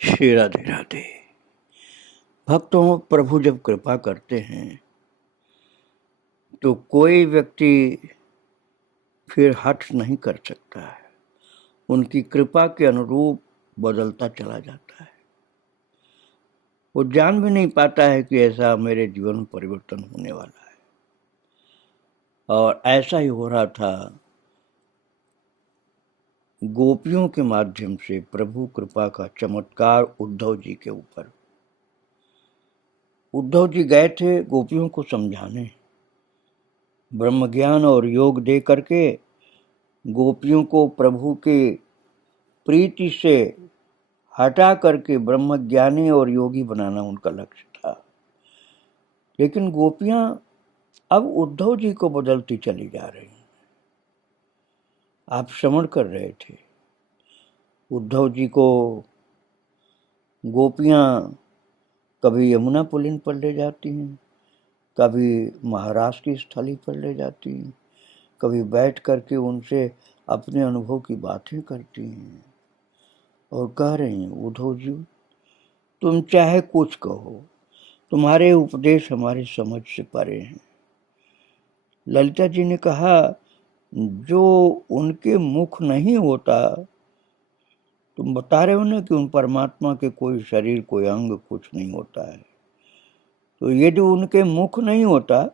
श्री राधे राधे। भक्तों, प्रभु जब कृपा करते हैं तो कोई व्यक्ति फिर हठ नहीं कर सकता है। उनकी कृपा के अनुरूप बदलता चला जाता है। वो जान भी नहीं पाता है कि ऐसा मेरे जीवन में परिवर्तन होने वाला है। और ऐसा ही हो रहा था गोपियों के माध्यम से। प्रभु कृपा का चमत्कार उद्धव जी के ऊपर। उद्धव जी गए थे गोपियों को समझाने, ब्रह्म ज्ञान और योग दे करके गोपियों को प्रभु के प्रीति से हटा करके ब्रह्म ज्ञानी और योगी बनाना उनका लक्ष्य था। लेकिन गोपियां अब उद्धव जी को बदलती चली जा रही। आप श्रवण कर रहे थे, उद्धव जी को गोपियां कभी यमुना पुलिन पर ले जाती हैं, कभी महाराष्ट्र की स्थली पर ले जाती हैं, कभी बैठ करके उनसे अपने अनुभव की बातें करती हैं और कह रही हैं, उद्धव जी तुम चाहे कुछ कहो, तुम्हारे उपदेश हमारी समझ से परे हैं। ललिता जी ने कहा, जो उनके मुख नहीं होता, तुम बता रहे हो ना कि उन परमात्मा के कोई शरीर, कोई अंग, कुछ नहीं होता है, तो ये जो उनके मुख नहीं होता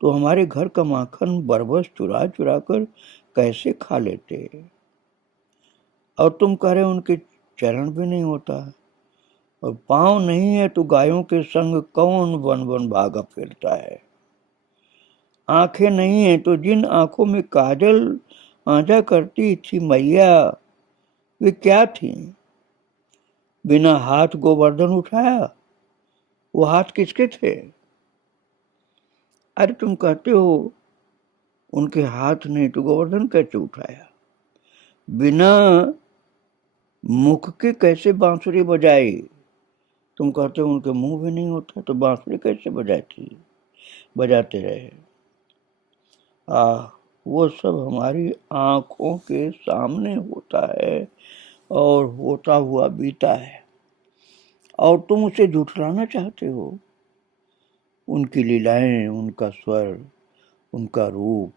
तो हमारे घर का माखन बरबस चुरा चुरा कर कैसे खा लेते। और तुम कह रहे हो उनके चरण भी नहीं होता, और पांव नहीं है तो गायों के संग कौन वन वन भागा फिरता है। आंखें नहीं है तो जिन आंखों में काजल आजा करती थी मैया, वे क्या थी। बिना हाथ गोवर्धन उठाया, वो हाथ किसके थे। अरे तुम कहते हो उनके हाथ नहीं तो गोवर्धन कैसे उठाया। बिना मुख के कैसे बांसुरी बजाई। तुम कहते हो उनके मुंह भी नहीं होता तो बांसुरी कैसे बजाते रहे। वो सब हमारी आंखों के सामने होता है और होता हुआ बीता है, और तुम उसे झुठलाना चाहते हो। उनकी लीलाएं, उनका स्वर, उनका रूप,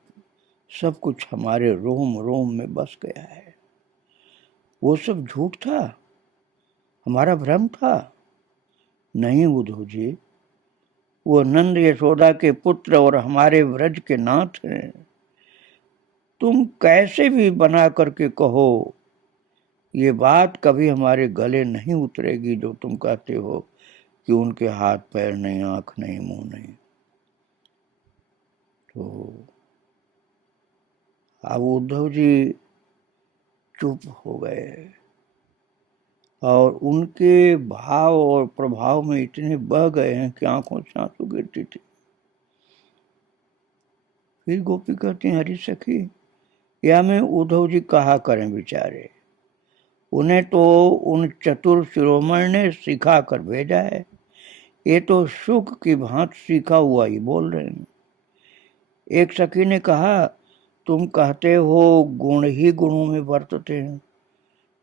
सब कुछ हमारे रोम रोम में बस गया है। वो सब झूठ था, हमारा भ्रम था। नहीं उद्धव जी, वो नंद यशोदा के पुत्र और हमारे व्रज के नाथ हैं। तुम कैसे भी बना करके कहो, ये बात कभी हमारे गले नहीं उतरेगी जो तुम कहते हो कि उनके हाथ पैर नहीं, आंख नहीं, मुंह नहीं। तो अब उद्धव जी चुप हो गए और उनके भाव और प्रभाव में इतने बह गए हैं कि आंखों से आंसू गिरती थी। फिर गोपी कहती हैं, हरी सखी, या में उद्धव जी कहा करें बेचारे। उन्हें तो उन चतुर शिरोमणि ने सिखा कर भेजा है, ये तो सुख की भांति सीखा हुआ ही बोल रहे हैं। एक सखी ने कहा, तुम कहते हो गुण ही गुणों में बरतते हैं,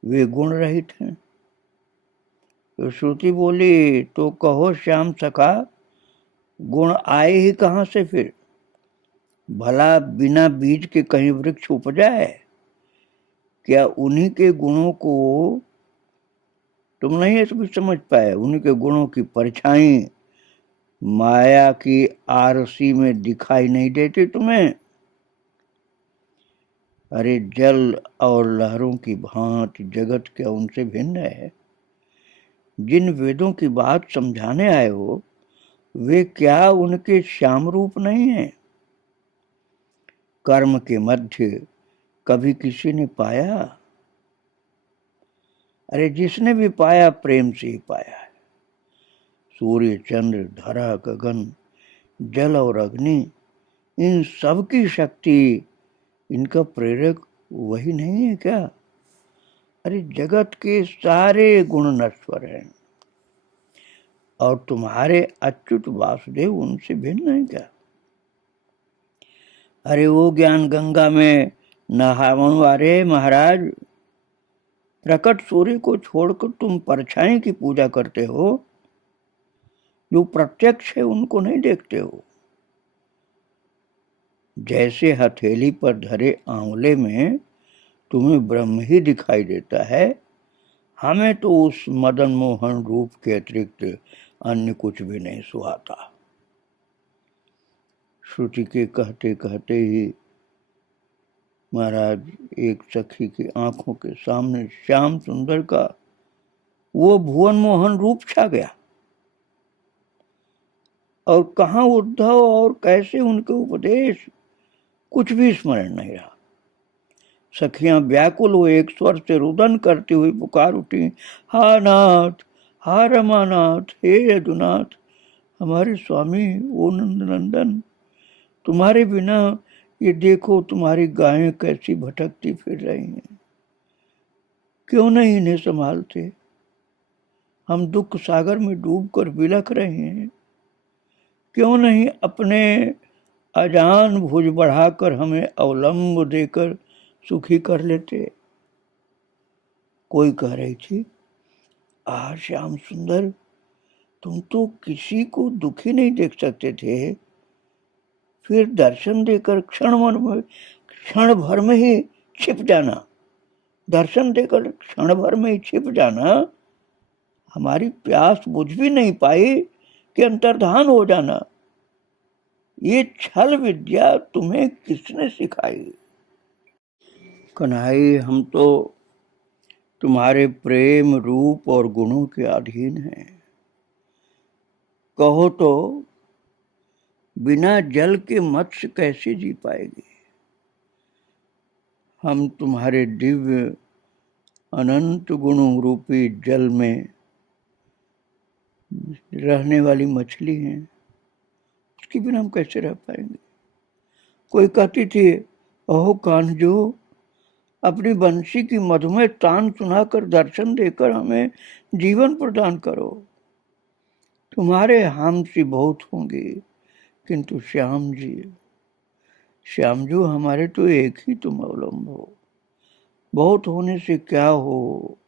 वे गुण रहित हैं। तो श्रुति बोली, तो कहो श्याम सखा, गुण आए ही कहां से फिर। भला बिना बीज के कहीं वृक्ष उपजा है। क्या उन्हीं के गुणों को तुम नहीं समझ पाए। उन्हीं के गुणों की परछाई माया की आरसी में दिखाई नहीं देती तुम्हें। अरे जल और लहरों की भांति जगत क्या उनसे भिन्न है। जिन वेदों की बात समझाने आए हो, वे क्या उनके श्याम रूप नहीं है। कर्म के मध्य कभी किसी ने पाया। अरे जिसने भी पाया प्रेम से ही पाया है। सूर्य, चंद्र, धरा, गगन, जल और अग्नि, इन सब की शक्ति, इनका प्रेरक वही नहीं है क्या। अरे जगत के सारे गुण नश्वर हैं और तुम्हारे अच्युत वासुदेव उनसे भिन्न है क्या। अरे वो ज्ञान गंगा में नहावन वाले महाराज, प्रकट सूर्य को छोड़कर तुम परछाई की पूजा करते हो, जो प्रत्यक्ष है उनको नहीं देखते हो। जैसे हथेली पर धरे आंवले में तुम्हें ब्रह्म ही दिखाई देता है, हमें तो उस मदन मोहन रूप के अतिरिक्त अन्य कुछ भी नहीं सुहाता। श्रुति के कहते कहते ही महाराज एक सखी की आंखों के सामने श्याम सुंदर का वो भुवन मोहन रूप छा गया, और कहाँ उद्धव और कैसे उनके उपदेश, कुछ भी स्मरण नहीं रहा। सखियां व्याकुल हुए एक स्वर से रुदन करती हुई पुकार उठी, हा नाथ, हा रमानाथ, हे यदुनाथ, हमारे स्वामी ओ नंदनंदन, तुम्हारे बिना ये देखो तुम्हारी गायें कैसी भटकती फिर रही हैं, क्यों नहीं इन्हें संभालते? हम दुख सागर में डूबकर बिलख रहे हैं, क्यों नहीं अपने अजान भुज बढ़ाकर हमें अवलंब देकर सुखी कर लेते? कोई कह रही थी, श्याम सुंदर, तुम तो किसी को दुखी नहीं देख सकते थे, फिर दर्शन देकर क्षण भर में ही छिप जाना, दर्शन देकर क्षण भर में ही छिप जाना, हमारी प्यास बुझ भी नहीं पाई कि अंतर्धान हो जाना, ये छल विद्या तुम्हें किसने सिखाई? कन्हई, हम तो तुम्हारे प्रेम रूप और गुणों के अधीन हैं। कहो तो बिना जल के मत्स्य कैसे जी पाएगी? हम तुम्हारे दिव्य अनंत गुणों रूपी जल में रहने वाली मछली हैं, उसके बिना हम कैसे रह पाएंगे? कोई कहती थी, ओहो कान्हजो, अपनी बंसी की मधुमेह तान सुनाकर दर्शन देकर हमें जीवन प्रदान करो। तुम्हारे हमसी बहुत होंगे, किंतु श्याम जी हमारे तो एक ही तुम अवलंब हो। बहुत होने से क्या हो?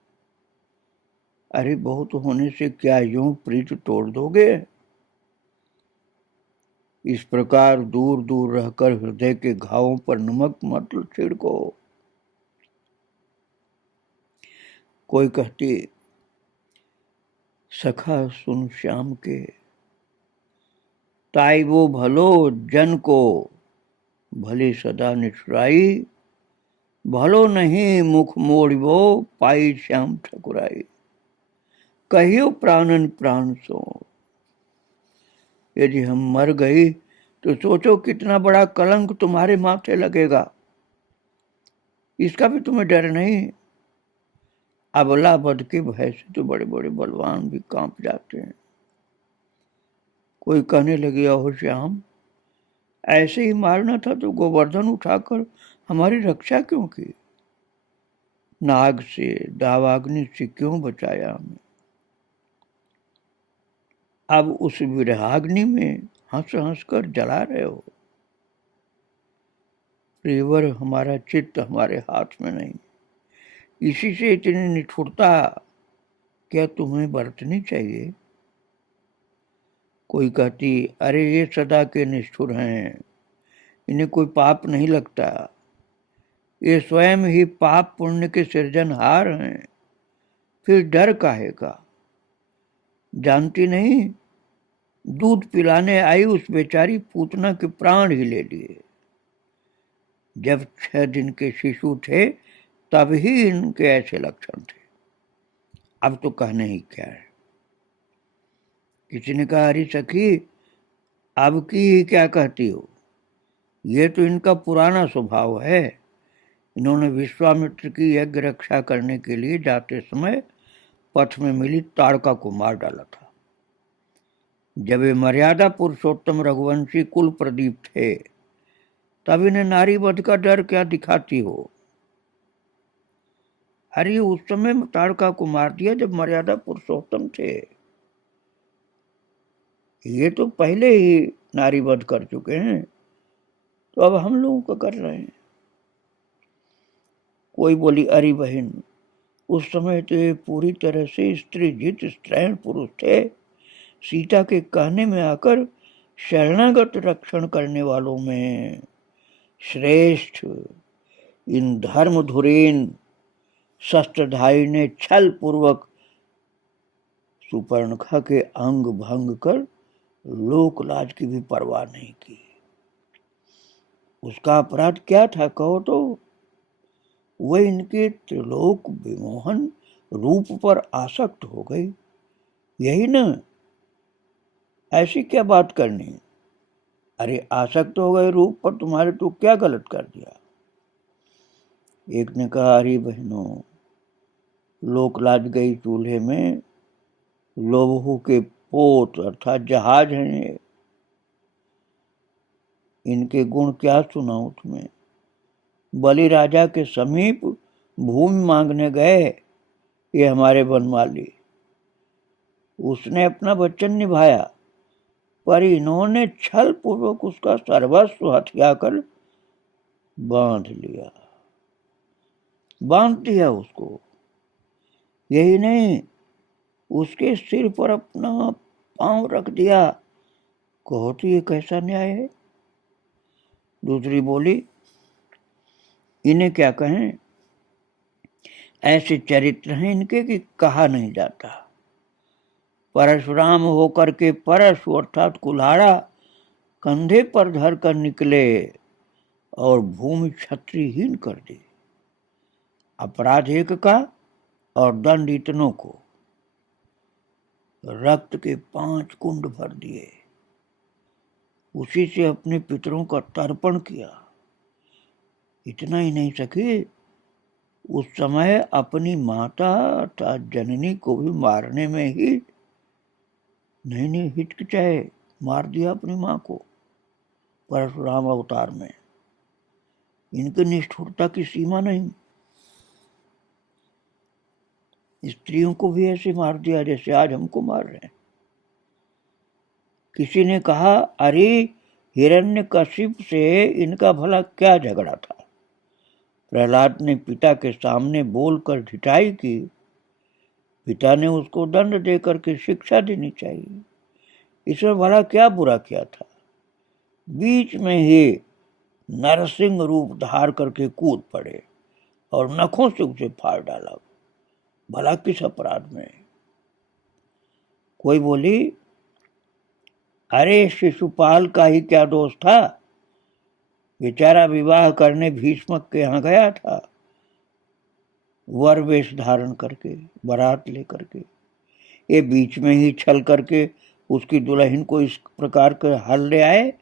अरे बहुत होने से क्या यूं प्रीत तोड़ दोगे? इस प्रकार दूर दूर रहकर हृदय के घावों पर नमक मत छिड़को। कोई कहती, सखा सुन श्याम के, ताई वो भलो जन को भले सदा निठुराई, भलो नहीं मुख मोड़िबो पाई श्याम ठकुराई, कहियो प्राणन प्राण सो। यदि हम मर गई तो सोचो कितना बड़ा कलंक तुम्हारे माथे लगेगा, इसका भी तुम्हें डर नहीं? अबला बद के भय से तो बड़े बड़े बलवान भी कांप जाते हैं। कोई कहने लगे, अहो श्याम, ऐसे ही मारना था तो गोवर्धन उठाकर हमारी रक्षा क्यों की? नाग से दावाग्नि से क्यों बचाया हमें? अब उस विरहाग्नि में हंस हंस कर जला रहे हो। प्रियवर, हमारा चित्त हमारे हाथ में नहीं, इसी से इतनी निठुरता क्या तुम्हें बरतनी चाहिए? कोई कहती, अरे ये सदा के निष्ठुर हैं, इन्हें कोई पाप नहीं लगता, ये स्वयं ही पाप पुण्य के सृजनहार हैं, फिर डर काहे का? जानती नहीं, दूध पिलाने आई उस बेचारी पूतना के प्राण ही ले लिए। जब 6 दिन के शिशु थे तब ही इनके ऐसे लक्षण थे, अब तो कहने ही क्या है। किसी ने कहा, अरे सखी, अब की ही क्या कहती हो? ये तो इनका पुराना स्वभाव है। इन्होंने विश्वामित्र की यज्ञ रक्षा करने के लिए जाते समय पथ में मिली ताड़का को मार डाला था। जब ये मर्यादा पुरुषोत्तम रघुवंशी कुल प्रदीप थे, तब इन्हें नारी वध का डर क्या दिखाती हो? अरे उस समय ताड़का को मार दिया जब मर्यादा पुरुषोत्तम थे, ये तो पहले ही नारी वध कर चुके हैं, तो अब हम लोगों को कर रहे हैं। कोई बोली, अरे बहन, उस समय तो ये पूरी तरह से स्त्रीजित स्त्रैण पुरुष थे। सीता के कहने में आकर शरणागत रक्षण करने वालों में श्रेष्ठ इन धर्मधुरीन शस्त्रधारी ने छल पूर्वक सुपर्णखा के अंग भंग कर लोकलाज की भी परवाह नहीं की। उसका अपराध क्या था कहो तो? वह इनके त्रिलोक विमोहन रूप पर आसक्त हो गई, यही न? ऐसी क्या बात करनी? अरे आसक्त हो गए रूप पर तुम्हारे, तो क्या गलत कर दिया? एक ने कहा, अरे बहनों, लोकलाज गई चूल्हे में लोबहू के पोत अर्थात जहाज हैं ये। इनके गुण क्या सुनाऊं तुम्हें? बलि राजा के समीप भूमि मांगने गए ये हमारे बनमाली। उसने अपना वचन निभाया, पर इन्होंने छल पूर्वक उसका सर्वस्व हथिया कर बांध दिया उसको। यही नहीं, उसके सिर पर अपना पांव रख दिया। कहो तो ये कैसा न्याय है? दूसरी बोली, इन्हें क्या कहें, ऐसे चरित्र हैं इनके कि कहा नहीं जाता। परशुराम होकर के परशु अर्थात कुल्हाड़ा कंधे पर धर कर निकले और भूमि क्षत्रिहीन कर दी। अपराध एक का और दंड इतनों को। रक्त के 5 कुंड भर दिए, उसी से अपने पितरों का तर्पण किया। इतना ही नहीं सके, उस समय अपनी माता अर्थात जननी को भी मारने में ही नहीं हिचकिचाए, मार दिया अपनी मां को परशुराम अवतार में। इनकी निष्ठुरता की सीमा नहीं। स्त्रियों को भी ऐसे मार दिया जैसे आज हमको मार रहे हैं। किसी ने कहा, अरे हिरण्यकशिप से इनका भला क्या झगड़ा था? प्रहलाद ने पिता के सामने बोलकर ढिठाई की। पिता ने उसको दंड देकर के शिक्षा देनी चाहिए। इसमें भला क्या बुरा किया था? बीच में ही नरसिंह रूप धार करके कूद पड़े और नखों से उसे फाड़ डाला। भला किस अपराध में? कोई बोली, अरे शिशुपाल का ही क्या दोष था? बेचारा विवाह करने भीष्मक के यहाँ गया था, वर वेश धारण करके, बारात लेकर के। ये बीच में ही छल करके उसकी दुल्हन को इस प्रकार के हल ले आए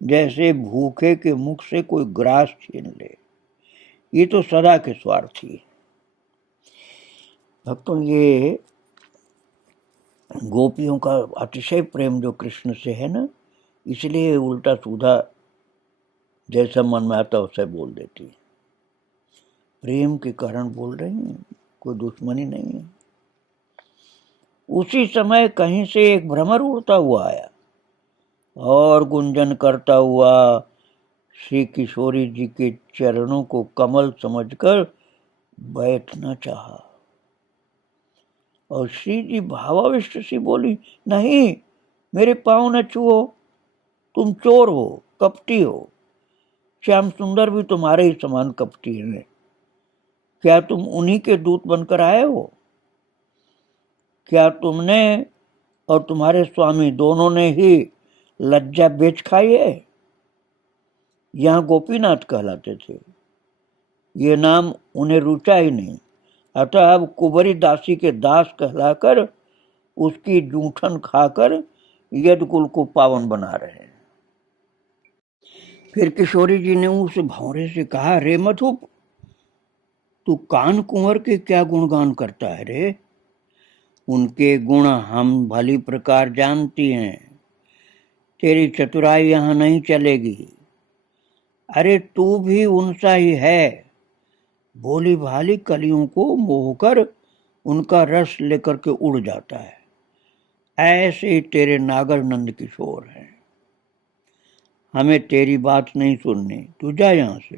जैसे भूखे के मुख से कोई ग्रास छीन ले। ये तो सदा के स्वार्थी। भक्तों, ये गोपियों का अतिशय प्रेम जो कृष्ण से है ना, इसलिए उल्टा सीधा जैसा मन में आता वैसा बोल देती है। प्रेम के कारण बोल रही हैं, कोई दुश्मनी नहीं है। उसी समय कहीं से एक भ्रमर उड़ता हुआ आया और गुंजन करता हुआ श्री किशोरी जी के चरणों को कमल समझकर बैठना चाहा। और श्री जी भावाविष्ट सी बोली, नहीं, मेरे पांव न छुओ, तुम चोर हो, कपटी हो। श्याम सुंदर भी तुम्हारे ही समान कपटी हैं। क्या तुम उन्हीं के दूत बनकर आए हो? क्या तुमने और तुम्हारे स्वामी दोनों ने ही लज्जा बेच खाई है? यहां गोपीनाथ कहलाते थे, ये नाम उन्हें रुचा ही नहीं। अतः अब कुबरी दासी के दास कहलाकर उसकी जूठन खाकर यदकुल को पावन बना रहे हैं। फिर किशोरी जी ने उस भौरे से कहा, रे मधुप, तू कान कुंवर के क्या गुणगान करता है रे? उनके गुण हम भली प्रकार जानती हैं, तेरी चतुराई यहां नहीं चलेगी। अरे तू भी उनसा ही है, भोली भाली कलियों को मोहकर उनका रस लेकर के उड़ जाता है। ऐसे ही तेरे नागर नंद किशोर हैं। हमें तेरी बात नहीं सुननी, तू जा यहां से।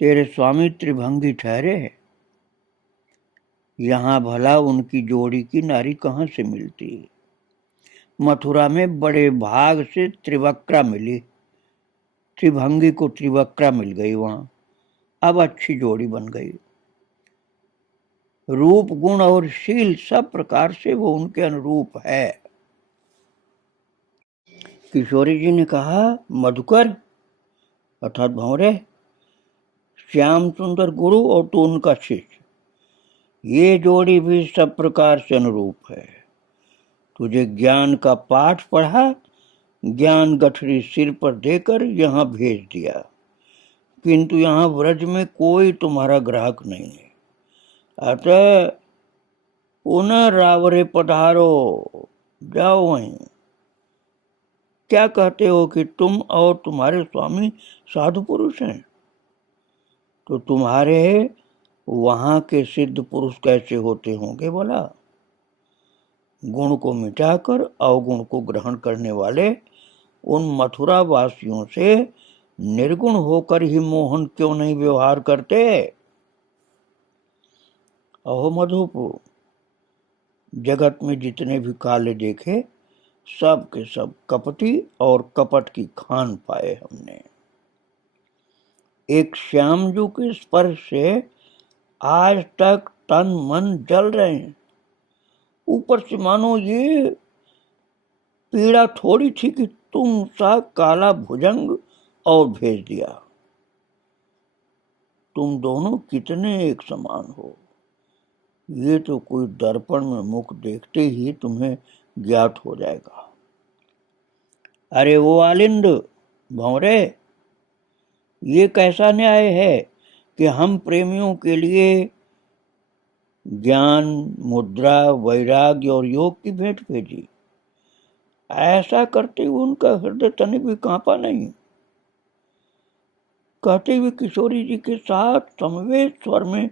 तेरे स्वामी त्रिभंगी ठहरे हैं, यहाँ भला उनकी जोड़ी की नारी कहाँ से मिलती। मथुरा में बड़े भाग से त्रिवक्रा मिली, त्रिभंगी को त्रिवक्रा मिल गई वहां। अब अच्छी जोड़ी बन गई। रूप गुण और शील सब प्रकार से वो उनके अनुरूप है। किशोरी जी ने कहा, मधुकर अर्थात भंवरे, श्याम सुंदर गुरु और तो उनका शिष्य, ये जोड़ी भी सब प्रकार से अनुरूप है। तुझे ज्ञान का पाठ पढ़ा, ज्ञान गठरी सिर पर देकर यहाँ भेज दिया, किंतु यहाँ व्रज में कोई तुम्हारा ग्राहक नहीं है। अतः पुनः रावरे पधारो, जाओ वहीं। क्या कहते हो कि तुम और तुम्हारे स्वामी साधु पुरुष हैं, तो तुम्हारे वहां के सिद्ध पुरुष कैसे होते होंगे भला। गुण को मिटाकर अवगुण को ग्रहण करने वाले उन मथुरा वासियों से निर्गुण होकर ही मोहन क्यों नहीं व्यवहार करते। अहो मधुप, जगत में जितने भी काले देखे सब के सब कपटी और कपट की खान पाए हमने। एक श्यामजू के स्पर्श से आज तक तन मन जल रहे हैं। ऊपर से मानो ये पीड़ा थोड़ी थी कि तुम सा काला भुजंग और भेज दिया। तुम दोनों कितने एक समान हो, ये तो कोई दर्पण में मुख देखते ही तुम्हें ज्ञात हो जाएगा। अरे वो आलिंद भंवरे, ये कैसा न्याय है कि हम प्रेमियों के लिए ज्ञान, मुद्रा, वैराग्य और योग की भेंट भेजी। ऐसा करते हुए उनका हृदय तनिक भी कांपा नहीं। कहते हुए किशोरी जी के साथ समवेत स्वर में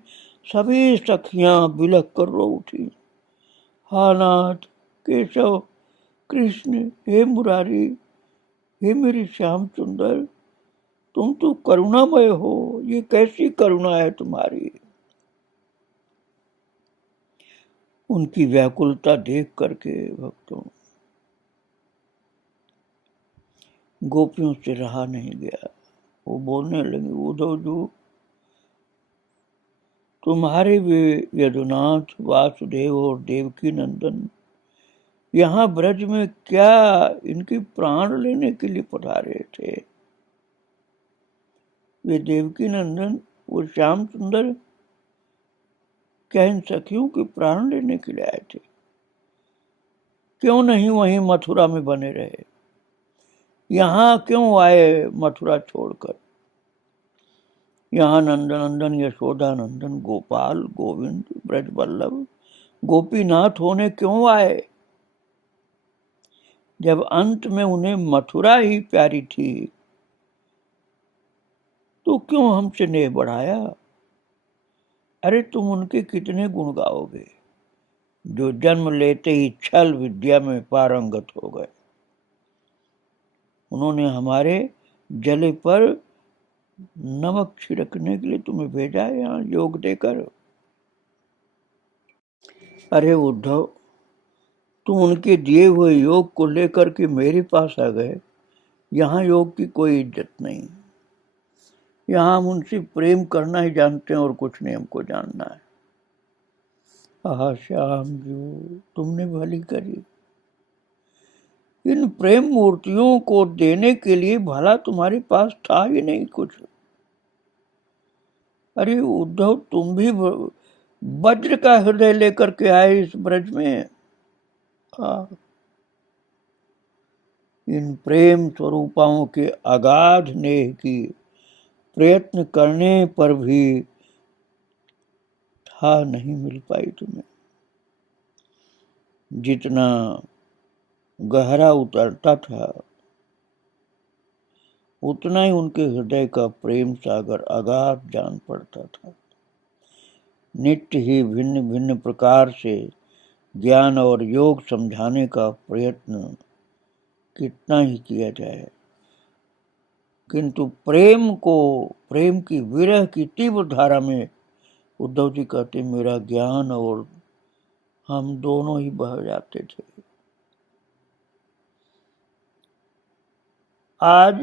सभी सखियां बिलख कर रो उठी। हा नाथ, केशव, कृष्ण, हे मुरारी, हे मेरी श्याम सुंदर, तुम तो करुणामय हो, ये कैसी करुणा है तुम्हारी। उनकी व्याकुलता देख करके भक्तों गोपियों से रहा नहीं गया। वो बोलने लगे, उद्धव जी, तुम्हारे वे यदुनाथ, वासुदेव और देवकी नंदन यहाँ ब्रज में क्या इनकी प्राण लेने के लिए पधारे थे। वे देवकी नंदन, वो श्याम सुंदर क्या इन सखियों के प्राण लेने के लिए आए थे। क्यों नहीं वहीं मथुरा में बने रहे, यहाँ क्यों आए मथुरा छोड़कर। यहाँ नंदनंदन, यशोदा नंदन, गोपाल, गोविंद, ब्रज वल्लभ, गोपीनाथ होने क्यों आए, जब अंत में उन्हें मथुरा ही प्यारी थी। तो क्यों हमसे नेह बढ़ाया। अरे तुम उनके कितने गुण गाओगे जो जन्म लेते ही छल विद्या में पारंगत हो गए। उन्होंने हमारे जले पर नमक छिड़कने के लिए तुम्हें भेजा है यहाँ योग देकर। अरे उद्धव, तुम उनके दिए हुए योग को लेकर के मेरे पास आ गए। यहाँ योग की कोई इज्जत नहीं। यहाँ हम उनसे प्रेम करना ही जानते हैं और कुछ नहीं हमको जानना है। आहा श्याम जी, तुमने भली करी। इन प्रेम मूर्तियों को देने के लिए भला तुम्हारे पास था ही नहीं कुछ। अरे उद्धव, तुम भी वज्र का हृदय लेकर के आए इस ब्रज में। इन प्रेम स्वरूपाओं के अगाध नेह की प्रयत्न करने पर भी था नहीं मिल पाई तुम्हें। जितना गहरा उतरता था उतना ही उनके हृदय का प्रेम सागर अगाध जान पड़ता था। नित्य ही भिन्न भिन्न प्रकार से ज्ञान और योग समझाने का प्रयत्न कितना ही किया जाए, किंतु प्रेम को, प्रेम की विरह की तीव्र धारा में उद्धव जी कहते मेरा ज्ञान और हम दोनों ही बह जाते थे। आज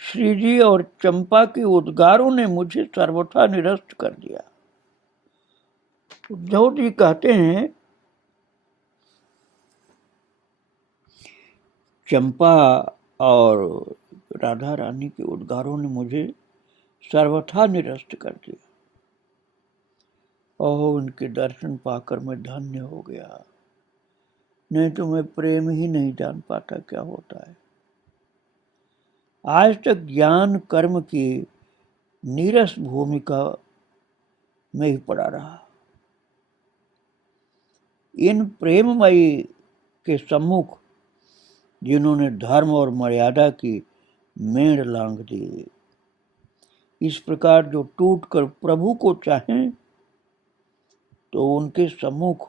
श्री जी और चंपा के उद्गारों ने मुझे सर्वथा निरस्त कर दिया। उद्धव जी कहते हैं चंपा और राधा रानी के उद्गारों ने मुझे सर्वथा निरस्त कर दिया। ओह, उनके दर्शन पाकर मैं धन्य हो गया, नहीं तो मैं प्रेम ही नहीं जान पाता क्या होता है। आज तक ज्ञान कर्म की नीरस भूमिका में ही पड़ा रहा। इन प्रेममयी के सम्मुख जिन्होंने धर्म और मर्यादा की मेड़ लांघ दी, इस प्रकार जो टूटकर प्रभु को चाहें तो उनके सम्मुख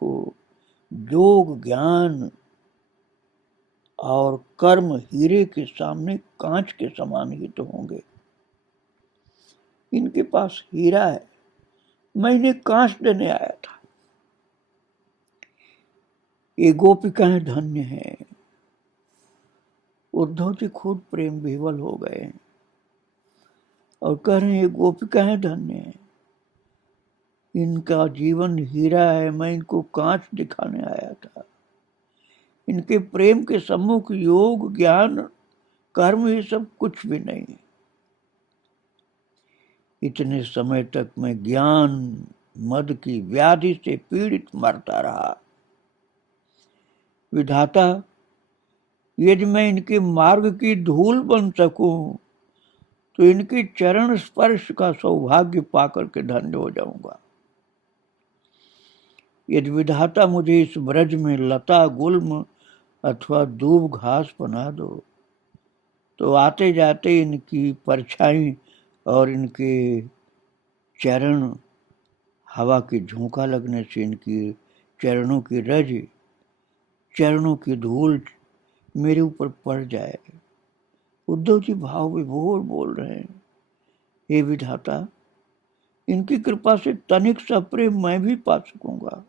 योग ज्ञान और कर्म हीरे के सामने कांच के समान ही तो होंगे। इनके पास हीरा है, मैं इन्हें कांच देने आया था। ये गोपिकाएं धन्य हैं। उद्धव जी खुद प्रेम विह्वल हो गए और कह रहे हैं ये गोपिकाएं धन्य हैं, इनका जीवन हीरा है, मैं इनको कांच दिखाने आया था। इनके प्रेम के सम्मुख योग ज्ञान कर्म ये सब कुछ भी नहीं है। इतने समय तक मैं ज्ञान मद की व्याधि से पीड़ित मरता रहा। विधाता, यदि मैं इनके मार्ग की धूल बन सकूं तो इनके चरण स्पर्श का सौभाग्य पाकर के धन्य हो जाऊंगा। यदि विधाता मुझे इस ब्रज में लता गुल्म अथवा दूब घास बना दो तो आते जाते इनकी परछाई और इनके चरण हवा की झोंका लगने से इनकी चरणों की रज, चरणों की धूल मेरे ऊपर पड़ जाए। उद्धव जी भाव विभोर बोल रहे हैं, हे विधाता, इनकी कृपा से तनिक सा प्रेम मैं भी पा सकूंगा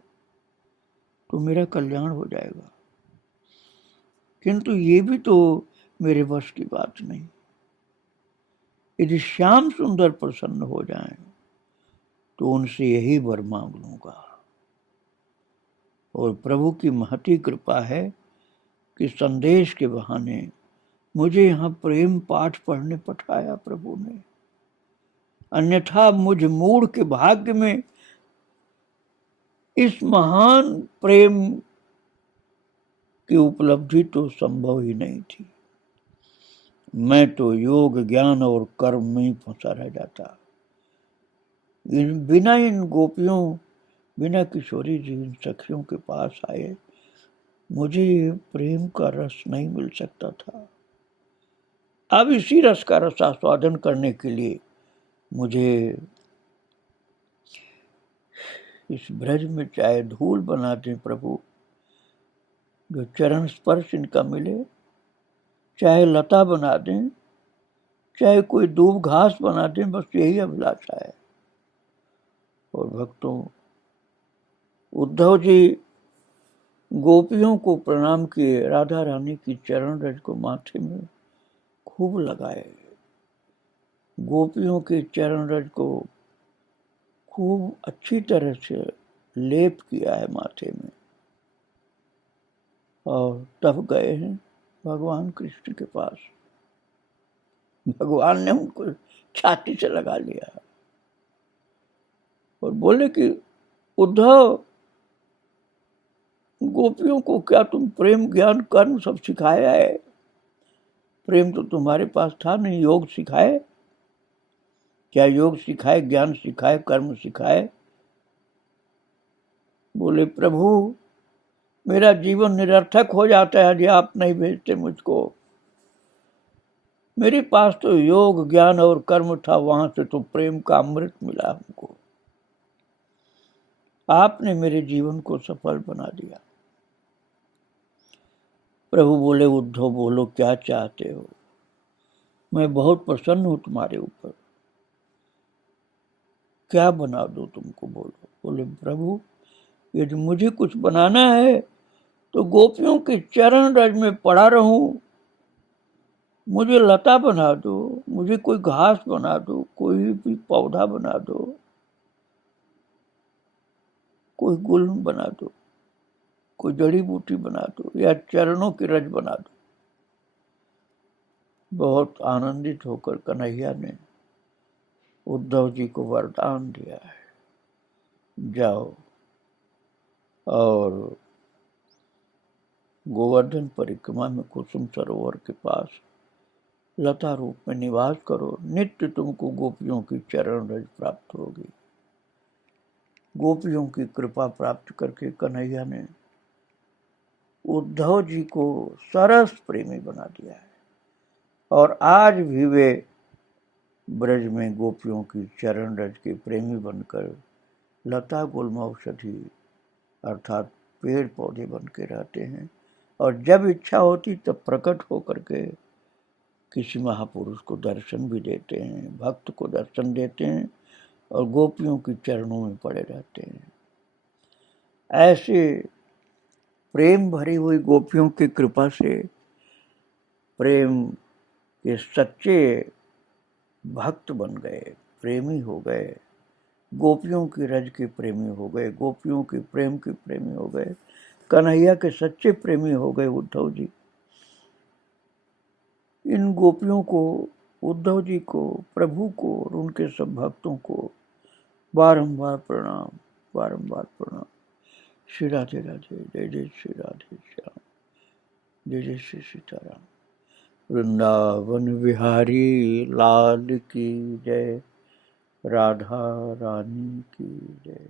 तो मेरा कल्याण हो जाएगा, किंतु ये भी तो मेरे वश की बात नहीं। यदि श्याम सुंदर प्रसन्न हो जाएं तो उनसे यही वर मांग लूंगा। और प्रभु की महती कृपा है कि संदेश के बहाने मुझे यहाँ प्रेम पाठ पढ़ने पठाया प्रभु ने, अन्यथा मुझ मूढ़ के भाग्य में इस महान प्रेम की उपलब्धि तो संभव ही नहीं थी। मैं तो योग ज्ञान और कर्म में ही फंसा रह जाता। बिना इन गोपियों, बिना किशोरी जी इन सखियों के पास आए मुझे प्रेम का रस नहीं मिल सकता था। अब इसी रस का रसास्वादन करने के लिए मुझे इस ब्रज में चाहे धूल बना दें प्रभु, जो चरण स्पर्श इनका मिले, चाहे लता बना दें, चाहे कोई दूब घास बना दें, बस यही अभिलाषा है। और भक्तों, उद्धव जी गोपियों को प्रणाम किए, राधा रानी की चरण रज को माथे में खूब लगाए, गोपियों के चरण रज को खूब अच्छी तरह से लेप किया है माथे में, और तब गए हैं भगवान कृष्ण के पास। भगवान ने उनको छाती से लगा लिया और बोले कि उद्धव, गोपियों को क्या तुम प्रेम ज्ञान कर्म सब सिखाया है? प्रेम तो तुम्हारे पास था नहीं, योग सिखाए क्या? योग सिखाए, ज्ञान सिखाए, कर्म सिखाए? बोले प्रभु, मेरा जीवन निरर्थक हो जाता है यदि आप नहीं भेजते मुझको। मेरे पास तो योग ज्ञान और कर्म था, वहां से तो प्रेम का अमृत मिला हमको। आपने मेरे जीवन को सफल बना दिया। प्रभु बोले उद्धव, बोलो क्या चाहते हो? मैं बहुत प्रसन्न हूं तुम्हारे ऊपर। क्या बना दो तुमको, बोलो। बोले प्रभु यदि मुझे कुछ बनाना है तो गोपियों के चरण रज में पड़ा रहूं, मुझे लता बना दो, मुझे कोई घास बना दो, कोई भी पौधा बना दो, कोई गुल्म बना दो, कोई जड़ी बूटी बना दो, या चरणों की रज बना दो। बहुत आनंदित होकर कन्हैया ने उद्धव जी को वरदान दिया है, जाओ और गोवर्धन परिक्रमा में कुसुम सरोवर के पास लता रूप में निवास करो, नित्य तुमको गोपियों की चरण रज प्राप्त होगी। गोपियों की कृपा प्राप्त करके कन्हैया ने उद्धव जी को सरस प्रेमी बना दिया है, और आज भी वे ब्रज में गोपियों की चरण रज के प्रेमी बनकर लता गुल्म औषधि अर्थात पेड़ पौधे बन के रहते हैं, और जब इच्छा होती तब प्रकट होकर के किसी महापुरुष को दर्शन भी देते हैं, भक्त को दर्शन देते हैं, और गोपियों की चरणों में पड़े रहते हैं। ऐसे प्रेम भरी हुई गोपियों की कृपा से प्रेम के सच्चे भक्त बन गए, प्रेमी हो गए, गोपियों की रज के प्रेमी हो गए, गोपियों के प्रेम के प्रेमी हो गए, कन्हैया के सच्चे प्रेमी हो गए उद्धव जी। इन गोपियों को, उद्धव जी को, प्रभु को और उनके सब भक्तों को बारंबार प्रणाम, बारंबार प्रणाम। श्री राधे राधे, जय जय श्री राधे श्याम, जय जय श्री सीताराम। वृंदावन विहारी लाल की जय, राधा रानी की जय।